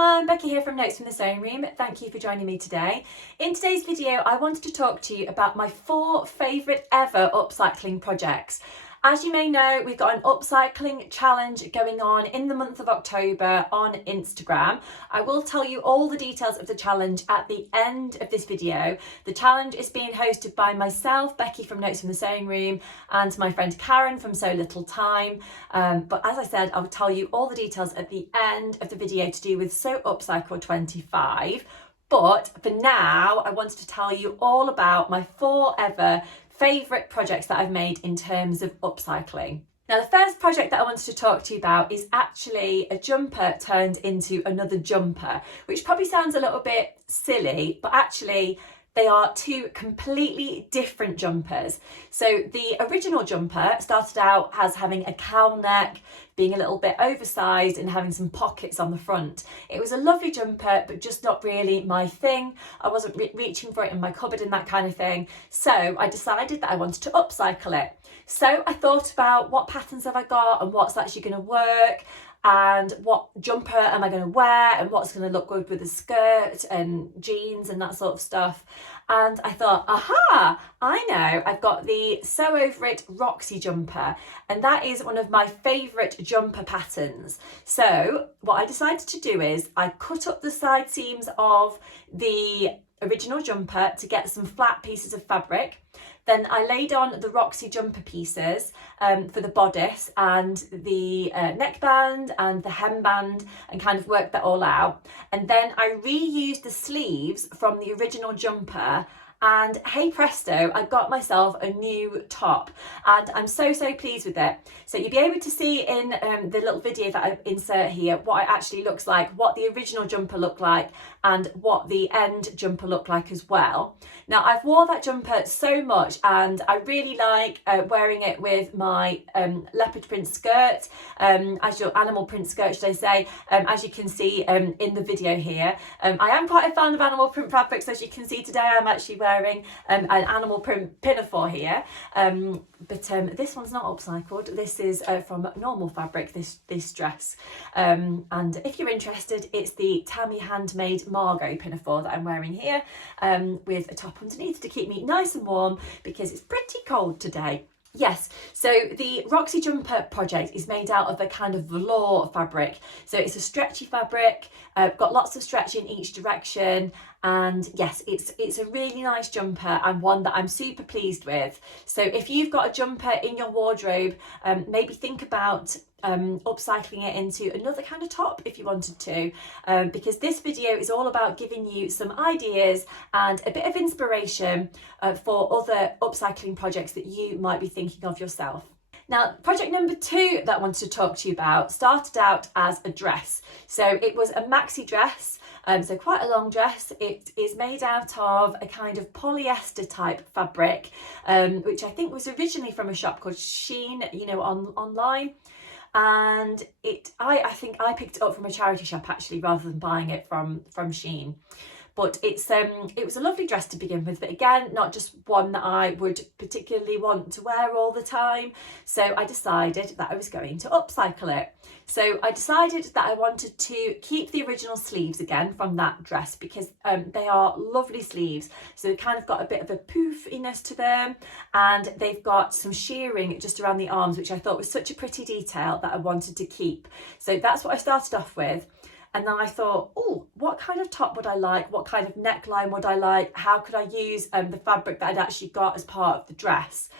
everyone, Becky here from Notes from the Sewing Room. Thank you for joining me today. In today's video, I wanted to talk to you about my 4 favourite ever upcycling projects. As you may know, we've got an upcycling challenge going on in the month of October on Instagram. I will tell you all the details of the challenge at the end of this video. The challenge is being hosted by myself, Becky from Notes from the Sewing Room, and my friend Karen from So Little Time. But as I said, I'll tell you all the details at the end of the video to do with Sew Upcycle 25. But for now, I wanted to tell you all about my 4 ever favourite projects that I've made in terms of upcycling. Now, the first project that I wanted to talk to you about is actually a jumper turned into another jumper, which probably sounds a little bit silly, but actually they are 2 completely different jumpers. So the original jumper started out as having a cowl neck, being a little bit oversized and having some pockets on the front. It was a lovely jumper, but just not really my thing. I wasn't reaching for it in my cupboard and that kind of thing. So I decided that I wanted to upcycle it. So I thought about what patterns have I got and what's actually going to work, and what jumper am I going to wear and what's going to look good with a skirt and jeans and that sort of stuff. And I thought, aha, I know, I've got the Sew Over It Roxy jumper, and that is one of my favourite jumper patterns. So what I decided to do is I cut up the side seams of the original jumper to get some flat pieces of fabric. Then I laid on the Roxy jumper pieces for the bodice and the neckband and the hemband, and kind of worked that all out. And then I reused the sleeves from the original jumper, and hey presto, I got myself a new top, and I'm so pleased with it. So you'll be able to see in the little video that I insert here what it actually looks like, what the original jumper looked like and what the end jumper looked like as well. Now, I've wore that jumper so much, and I really like wearing it with my leopard print skirt, as your animal print skirt should I say, as you can see in the video here. I am quite a fan of animal print fabrics. As you can see today, I'm actually wearing an animal print pinafore here, but this one's not upcycled. This is from normal fabric, this dress, and if you're interested, it's the Tammy handmade Margot pinafore that I'm wearing here, with a top underneath to keep me nice and warm because it's pretty cold today. Yes, so the Roxy jumper project is made out of a kind of velour fabric. So it's a stretchy fabric, got lots of stretch in each direction, and yes, it's a really nice jumper and one that I'm super pleased with. So if you've got a jumper in your wardrobe, maybe think about upcycling it into another kind of top if you wanted to, because this video is all about giving you some ideas and a bit of inspiration for other upcycling projects that you might be thinking of yourself. Now, project number 2 that I wanted to talk to you about started out as a dress. So it was a maxi dress, so quite a long dress. It is made out of a kind of polyester type fabric, which I think was originally from a shop called Shein, you know, online. And I think I picked it up from a charity shop actually, rather than buying it from Shein. But it was a lovely dress to begin with, but again, not just one that I would particularly want to wear all the time. So I decided that I was going to upcycle it. So I decided that I wanted to keep the original sleeves again from that dress, because they are lovely sleeves. So it kind of got a bit of a poofiness to them, and they've got some shearing just around the arms, which I thought was such a pretty detail that I wanted to keep. So that's what I started off with. And then I thought, oh, what kind of top would I like? What kind of neckline would I like? How could I use the fabric that I'd actually got as part of the dress?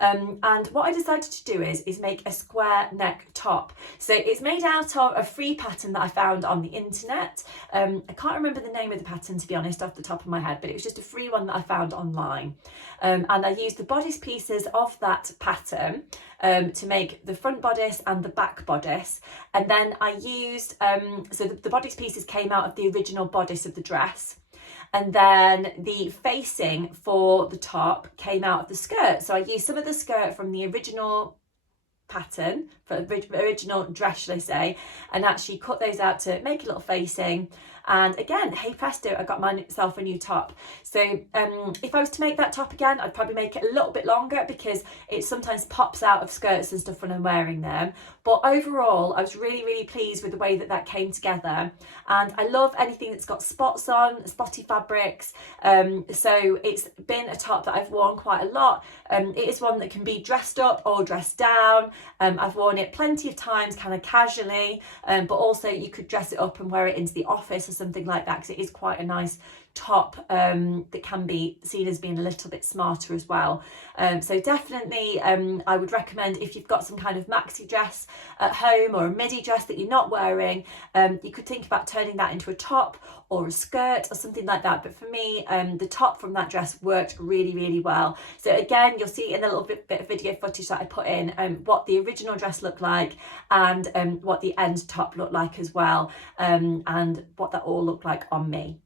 And what I decided to do is make a square neck top. So it's made out of a free pattern that I found on the internet. I can't remember the name of the pattern, to be honest, off the top of my head, but it was just a free one that I found online. And I used the bodice pieces of that pattern to make the front bodice and the back bodice. And then I used, so the bodice pieces came out of the original bodice of the dress. And then the facing for the top came out of the skirt. So I used some of the skirt from the original pattern for the original dress, shall I say, and actually cut those out to make a little facing. And again, hey presto, I got myself a new top. So if I was to make that top again, I'd probably make it a little bit longer because it sometimes pops out of skirts and stuff when I'm wearing them. But overall, I was really, really pleased with the way that that came together. And I love anything that's got spots on, spotty fabrics. So it's been a top that I've worn quite a lot. It is one that can be dressed up or dressed down. I've worn it plenty of times, kind of casually, but also you could dress it up and wear it into the office or something like that, because it is quite a nice top that can be seen as being a little bit smarter as well. So definitely I would recommend, if you've got some kind of maxi dress at home or a midi dress that you're not wearing, you could think about turning that into a top or a skirt or something like that. But for me, the top from that dress worked really, really well. So again, you'll see in a little bit of video footage that I put in what the original dress looked like, and what the end top looked like as well, and what that all looked like on me.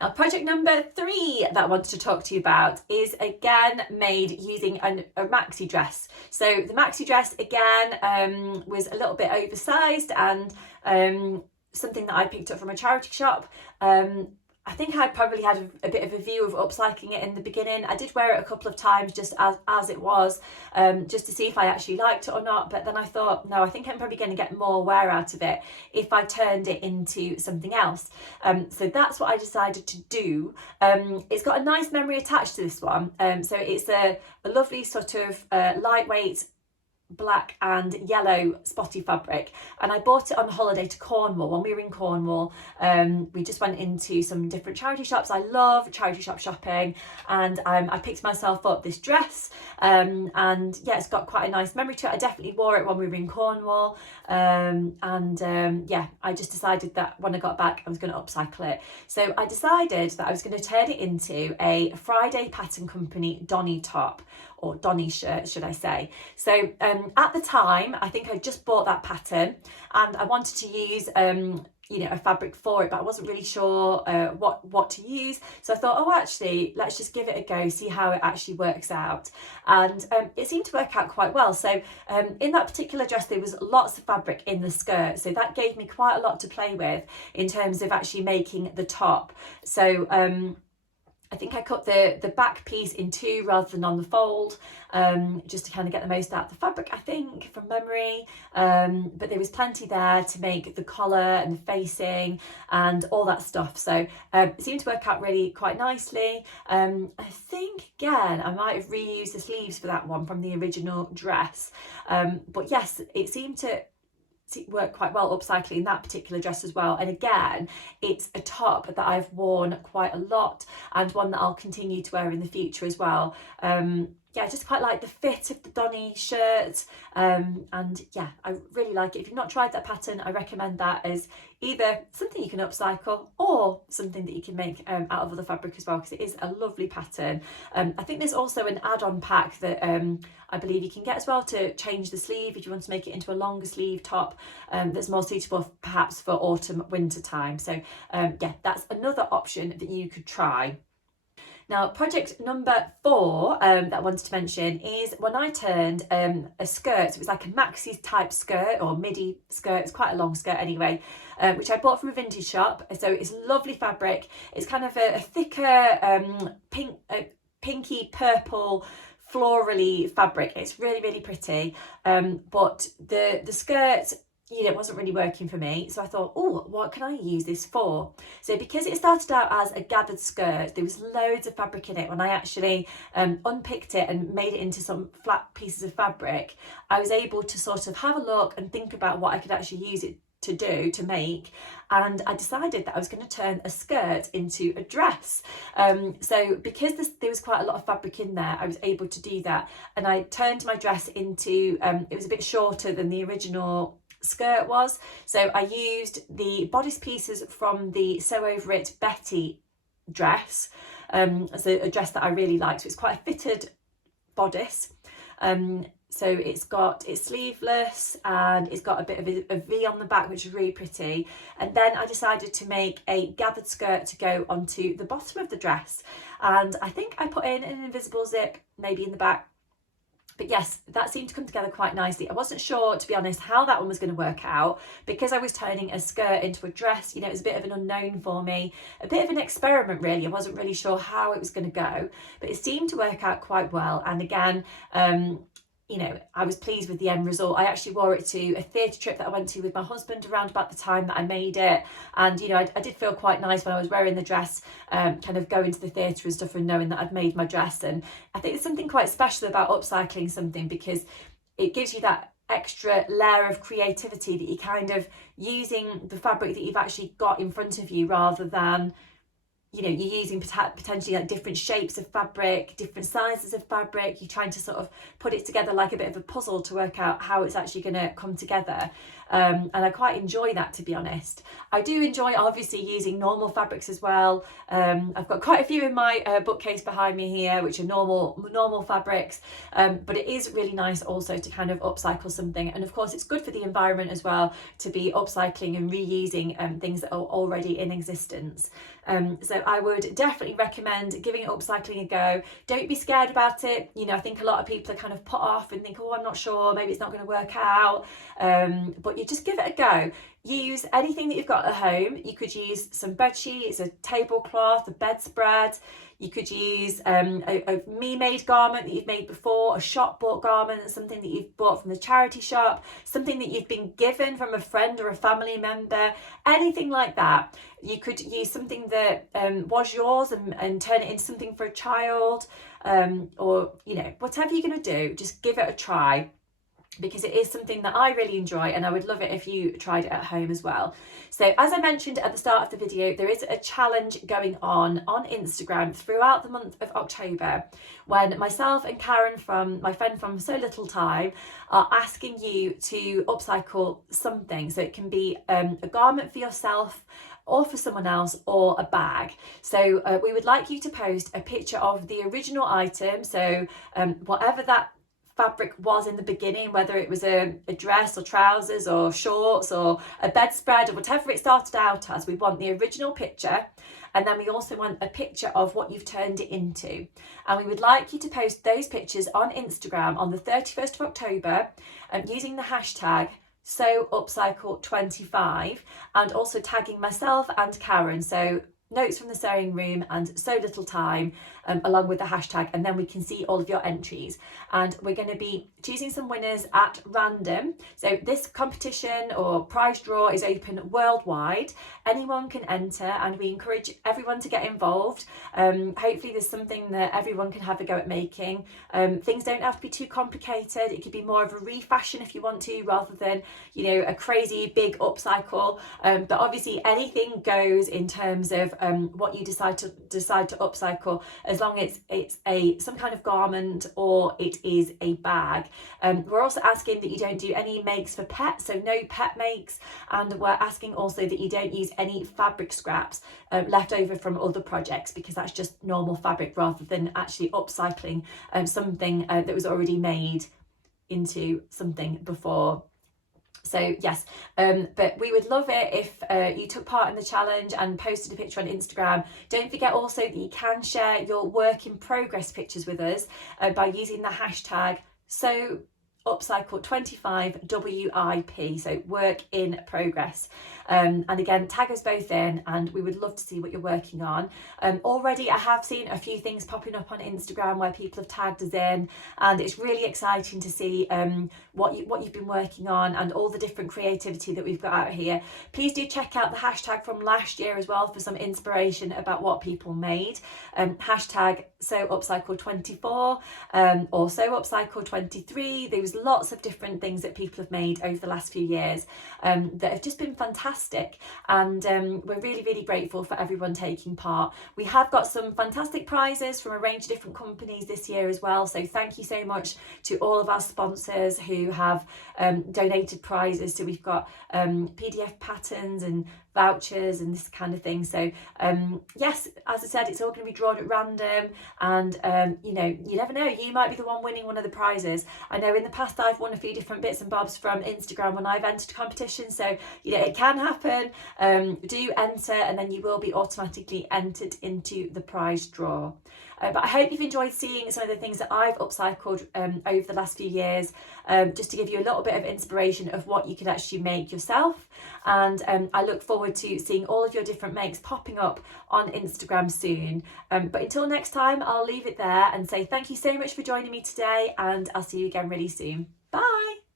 Now, project number 3 that I wanted to talk to you about is again made using a maxi dress. So the maxi dress again was a little bit oversized, and something that I picked up from a charity shop. I think I probably had a bit of a view of upcycling it in the beginning. I did wear it a couple of times just as it was, just to see if I actually liked it or not. But then I thought, no, I think I'm probably going to get more wear out of it if I turned it into something else. So that's what I decided to do. It's got a nice memory attached to this one. So it's a lovely sort of lightweight black and yellow spotty fabric, and I bought it on holiday to Cornwall. When we were in Cornwall, we just went into some different charity shops. I love charity shop shopping, and I picked myself up this dress, and yeah, it's got quite a nice memory to it. I definitely wore it when we were in Cornwall, yeah, I just decided that when I got back I was going to upcycle it. So I decided that I was going to turn it into a Friday Pattern Company Donnie top, or Donnie shirt, should I say. So at the time, I think I just bought that pattern, and I wanted to use you know, a fabric for it, but I wasn't really sure what to use. So I thought, oh, actually, let's just give it a go, see how it actually works out. And it seemed to work out quite well. So in that particular dress, there was lots of fabric in the skirt. So that gave me quite a lot to play with in terms of actually making the top. So I think I cut the back piece in 2 rather than on the fold, just to kind of get the most out of the fabric, I think, from memory. But there was plenty there to make the collar and the facing and all that stuff. So it seemed to work out really quite nicely. I think, again, I might have reused the sleeves for that one from the original dress. But yes, it seemed to work quite well upcycling that particular dress as well. And again, it's a top that I've worn quite a lot, and one that I'll continue to wear in the future as well. Yeah, I just quite like the fit of the Donnie shirt, and yeah, I really like it. If you've not tried that pattern, I recommend that as either something you can upcycle or something that you can make out of other fabric as well, because it is a lovely pattern. I think there's also an add-on pack that I believe you can get as well to change the sleeve if you want to make it into a longer sleeve top that's more suitable perhaps for autumn winter time. So yeah, that's another option that you could try. Now, project number 4 that I wanted to mention is when I turned a skirt. It was like a maxi type skirt or midi skirt. It's quite a long skirt anyway, which I bought from a vintage shop. So it's lovely fabric. It's kind of a thicker pinky purple florally fabric. It's really, really pretty. But the skirt, you know, it wasn't really working for me. So I thought, oh, what can I use this for? So because it started out as a gathered skirt, there was loads of fabric in it. When I actually unpicked it and made it into some flat pieces of fabric, I was able to sort of have a look and think about what I could actually use it to make, and I decided that I was going to turn a skirt into a dress. So because there was quite a lot of fabric in there, I was able to do that, and I turned my dress into it was a bit shorter than the original skirt was. So I used the bodice pieces from the Sew Over It Becky dress as a dress that I really liked. So it's quite a fitted bodice. So it's sleeveless, and it's got a bit of a V on the back, which is really pretty. And then I decided to make a gathered skirt to go onto the bottom of the dress. And I think I put in an invisible zip, maybe in the back, But yes, that seemed to come together quite nicely. I wasn't sure, to be honest, how that one was going to work out, because I was turning a skirt into a dress. You know, it was a bit of an unknown for me, a bit of an experiment really. I wasn't really sure how it was going to go, but it seemed to work out quite well. And again, you know, I was pleased with the end result. I actually wore it to a theatre trip that I went to with my husband around about the time that I made it. And, you know, I did feel quite nice when I was wearing the dress, kind of going to the theatre and stuff and knowing that I'd made my dress. And I think there's something quite special about upcycling something, because it gives you that extra layer of creativity that you're kind of using the fabric that you've actually got in front of you, rather than, you know, you're using potentially like different shapes of fabric, different sizes of fabric. You're trying to sort of put it together like a bit of a puzzle to work out how it's actually going to come together. And I quite enjoy that, to be honest. I do enjoy obviously using normal fabrics as well. I've got quite a few in my bookcase behind me here, which are normal fabrics, but it is really nice also to kind of upcycle something. And of course it's good for the environment as well to be upcycling and reusing things that are already in existence. So I would definitely recommend giving upcycling a go. Don't be scared about it. You know, I think a lot of people are kind of put off and think, oh, I'm not sure, maybe it's not going to work out. But you just give it a go. Use anything that you've got at home. You could use some bed sheets, a tablecloth, a bedspread. You could use a me-made garment that you've made before, a shop-bought garment, something that you've bought from the charity shop, something that you've been given from a friend or a family member, anything like that. You could use something that was yours and turn it into something for a child, or, you know, whatever you're going to do, just give it a try, because it is something that I really enjoy, and I would love it if you tried it at home as well. So as I mentioned at the start of the video, there is a challenge going on Instagram throughout the month of October, when myself and Karen, from my friend from So Little Time, are asking you to upcycle something. So it can be a garment for yourself, or for someone else, or a bag. So we would like you to post a picture of the original item, so whatever that fabric was in the beginning, whether it was a dress or trousers or shorts or a bedspread or whatever it started out as. We want the original picture, and then we also want a picture of what you've turned it into. And we would like you to post those pictures on Instagram on the 31st of October, using the hashtag SewUpcycle25, and also tagging myself and Karen, so Notes from the Sewing Room and So Little Time, along with the hashtag, and then we can see all of your entries. And we're going to be choosing some winners at random. So this competition or prize draw is open worldwide. Anyone can enter, and we encourage everyone to get involved. Hopefully there's something that everyone can have a go at making. Things don't have to be too complicated. It could be more of a refashion if you want to, rather than, you know, a crazy big upcycle. But obviously anything goes in terms of what you decide to upcycle, as long as it's some kind of garment or it is a bag. We're also asking that you don't do any makes for pets, so no pet makes, and we're asking also that you don't use any fabric scraps left over from other projects, because that's just normal fabric, rather than actually upcycling something that was already made into something before. So yes, but we would love it if you took part in the challenge and posted a picture on Instagram. Don't forget also that you can share your work in progress pictures with us by using the hashtag SewUpcycle25WIP, so work in progress. And again, tag us both in, and we would love to see what you're working on. Already I have seen a few things popping up on Instagram where people have tagged us in, and it's really exciting to see what you've been working on and all the different creativity that we've got out here. Please do check out the hashtag from last year as well for some inspiration about what people made. Hashtag SewUpcycle24 or SewUpcycle23. There was lots of different things that people have made over the last few years that have just been fantastic, and we're really, really grateful for everyone taking part. We have got some fantastic prizes from a range of different companies this year as well, so thank you so much to all of our sponsors who have donated prizes. So we've got PDF patterns and vouchers and this kind of thing. So yes, as I said, it's all going to be drawn at random, and you know, you never know, you might be the one winning one of the prizes. I know in the past I've won a few different bits and bobs from Instagram when I've entered competitions, so you know, it can happen. Do enter, and then you will be automatically entered into the prize draw. But I hope you've enjoyed seeing some of the things that I've upcycled over the last few years, just to give you a little bit of inspiration of what you could actually make yourself. And I look forward to seeing all of your different makes popping up on Instagram soon. But until next time, I'll leave it there and say thank you so much for joining me today, and I'll see you again really soon. Bye.